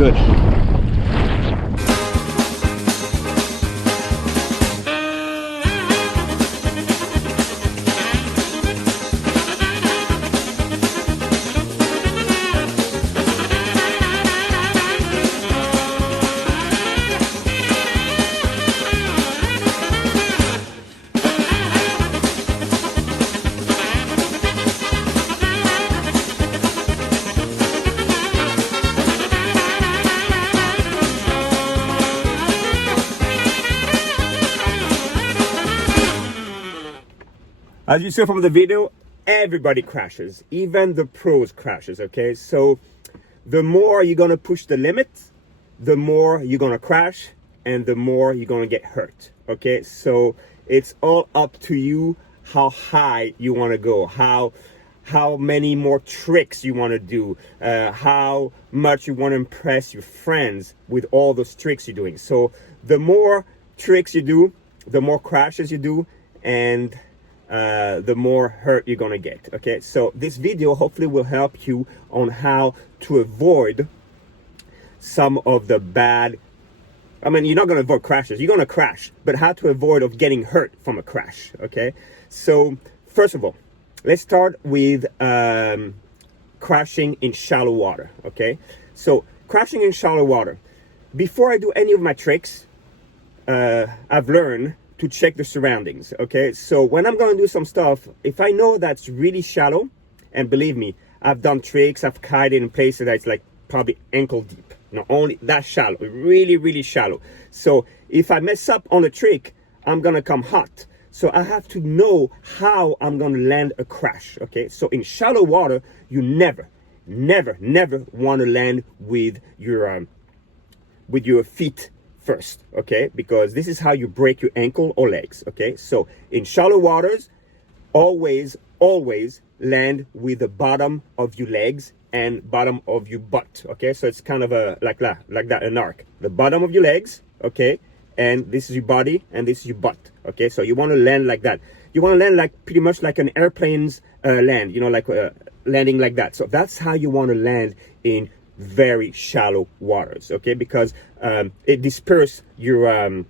good. As you saw from the video, everybody crashes, even the pros crashes, okay? So the more you're gonna push the limit, the more you're gonna crash and the more you're gonna get hurt, okay? So it's all up to you how high you wanna go, how many more tricks you wanna do, how much you wanna impress your friends with all those tricks you're doing. So the more tricks you do, the more crashes you do, and the more hurt you're gonna get, okay? So this video hopefully will help you on how to avoid some of the bad, I mean, you're not gonna avoid crashes, you're gonna crash, but how to avoid of getting hurt from a crash, okay? So first of all, let's start with crashing in shallow water, okay? So crashing in shallow water. Before I do any of my tricks, I've learned to check the surroundings, okay? So when I'm gonna do some stuff, if I know that's really shallow, and believe me, I've done tricks, I've kited in places that's like probably ankle deep, not only that shallow, really, really shallow. So if I mess up on a trick, I'm gonna come hot. So I have to know how I'm gonna land a crash, okay? So in shallow water, you never wanna land with your feet first, okay? Because this is how you break your ankle or legs, okay? So in shallow waters, always land with the bottom of your legs and bottom of your butt, okay? So it's kind of a like that, an arc. The bottom of your legs, okay? And this is your body and this is your butt, okay? So you want to land like that. You want to land like pretty much like an airplane's land, you know, like landing like that. So that's how you want to land in very shallow waters, okay? Because it disperses your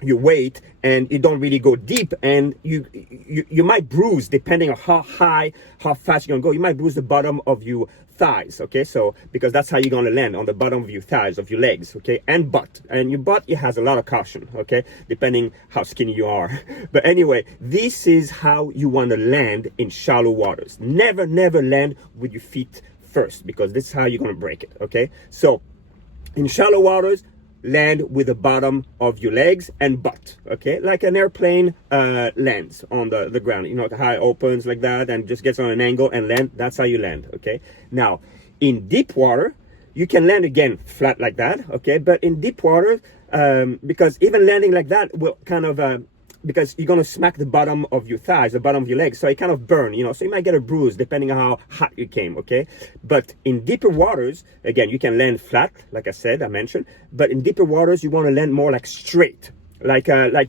weight and you don't really go deep, and you might bruise depending on how fast you're gonna go. You might bruise the bottom of your thighs, okay? So because that's how you're gonna land, on the bottom of your thighs, of your legs, okay? And butt, and your butt, it has a lot of caution, okay? Depending how skinny you are. But anyway, this is how you want to land in shallow waters. Never land with your feet first, because this is how you're going to break it, okay? So in shallow waters, land with the bottom of your legs and butt, okay? Like an airplane lands on the ground, you know, the high opens like that and just gets on an angle and land. That's how you land, okay? Now in deep water, you can land again flat like that, okay? But in deep water, because even landing like that will kind of because you're gonna smack the bottom of your thighs, the bottom of your legs, so it kind of burn, you know, so you might get a bruise depending on how hot you came, okay? But in deeper waters, again, you can land flat, like I said, I mentioned, but in deeper waters, you want to land more like straight, like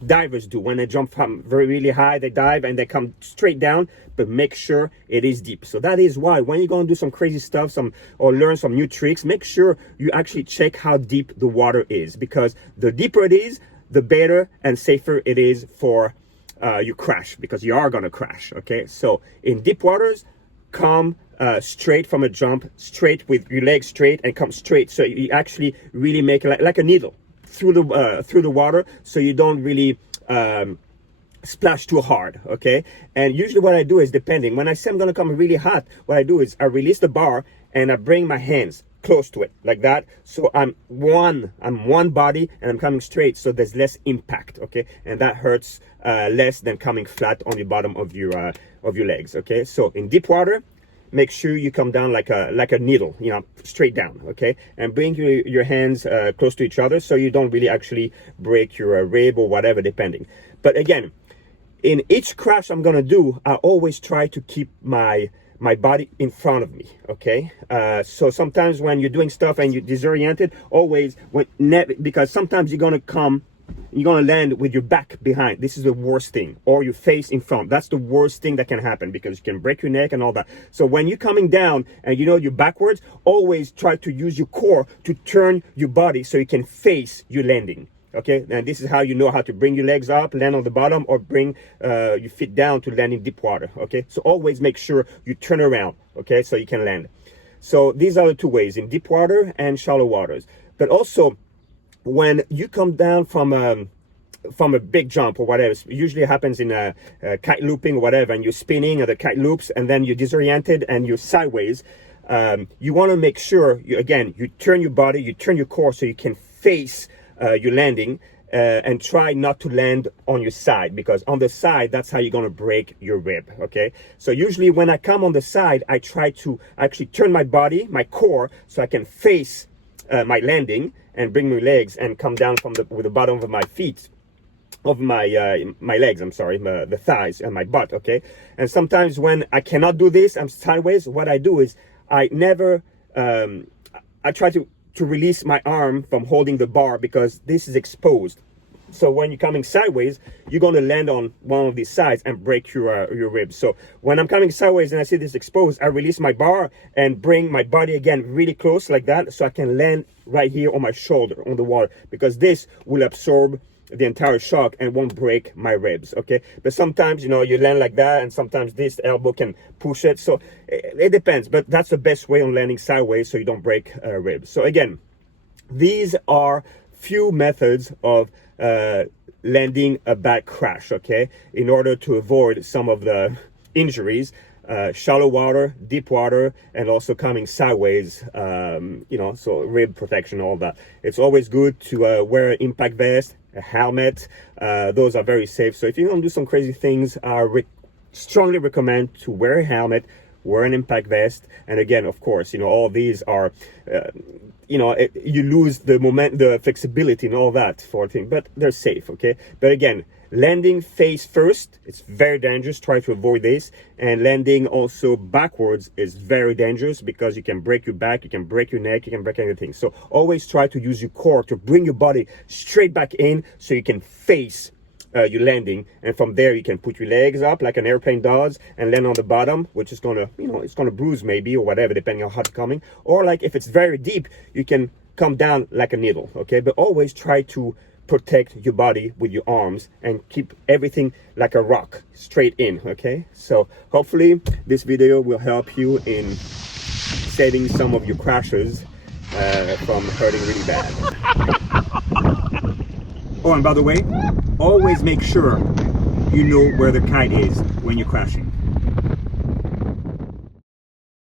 divers do. When they jump from really high, they dive and they come straight down, but make sure it is deep. So that is why when you're gonna do some crazy stuff, or learn some new tricks, make sure you actually check how deep the water is, because the deeper it is, the better and safer it is for you crash, because you are gonna crash, okay? So in deep waters, come straight from a jump, straight with your legs straight, and come straight. So you actually really make it like a needle through the water, so you don't really splash too hard, okay? And usually what I do is, depending, when I say I'm gonna come really hot, what I do is I release the bar and I bring my hands close to it like that, so I'm one body and I'm coming straight, so there's less impact, okay? And that hurts less than coming flat on the bottom of your legs, okay? So in deep water, make sure you come down like a needle, you know, straight down, okay? And bring your hands close to each other, so you don't really actually break your rib or whatever, depending. But again, in each crash I'm gonna do, I always try to keep my body in front of me, okay? So sometimes when you're doing stuff and you're disoriented, always, because sometimes you're gonna come you're gonna land with your back behind. This is the worst thing. Or your face in front. That's the worst thing that can happen, because you can break your neck and all that. So when you're coming down and you know you're backwards, always try to use your core to turn your body so you can face your landing. Okay, and this is how you know how to bring your legs up, land on the bottom, or bring your feet down to land in deep water. Okay, so always make sure you turn around, okay, so you can land. So these are the two ways, in deep water and shallow waters. But also, when you come down from a big jump or whatever, it usually happens in a kite looping or whatever, and you're spinning and the kite loops, and then you're disoriented and you're sideways. You want to make sure, you turn your body, you turn your core so you can face your landing, and try not to land on your side, because on the side, that's how you're going to break your rib, okay? So usually when I come on the side, I try to actually turn my body, my core, so I can face my landing and bring my legs and come down with the bottom of my feet, of my legs, the thighs and my butt, okay? And sometimes when I cannot do this, I'm sideways, what I do is I try to release my arm from holding the bar, because this is exposed. So when you're coming sideways, you're going to land on one of these sides and break your ribs. So when I'm coming sideways and I see this exposed, I release my bar and bring my body again really close like that, so I can land right here on my shoulder on the water, because this will absorb the entire shock and won't break my ribs, okay? But sometimes, you know, you land like that, and sometimes this elbow can push it. So it depends, but that's the best way on landing sideways so you don't break ribs. So again, these are few methods of landing a bad crash, okay? In order to avoid some of the injuries, shallow water, deep water, and also coming sideways, you know, so rib protection, all that. It's always good to wear an impact vest, a helmet. Those are very safe. So if you're gonna do some crazy things, I strongly recommend to wear a helmet, wear an impact vest. And again, of course, you know, all these are, you know, you lose the the flexibility and all that for a thing, but they're safe, okay? But again, landing face first, it's very dangerous. Try to avoid this. And landing also backwards is very dangerous, because you can break your back, you can break your neck, you can break anything. So always try to use your core to bring your body straight back in so you can face your landing, and from there you can put your legs up like an airplane does and land on the bottom, which is gonna, you know, it's gonna bruise maybe or whatever, depending on how it's coming. Or like if it's very deep, you can come down like a needle, okay? But always try to protect your body with your arms and keep everything like a rock straight in, okay? So hopefully this video will help you in saving some of your crashes from hurting really bad. Oh, and by the way, always make sure you know where the kite is when you're crashing.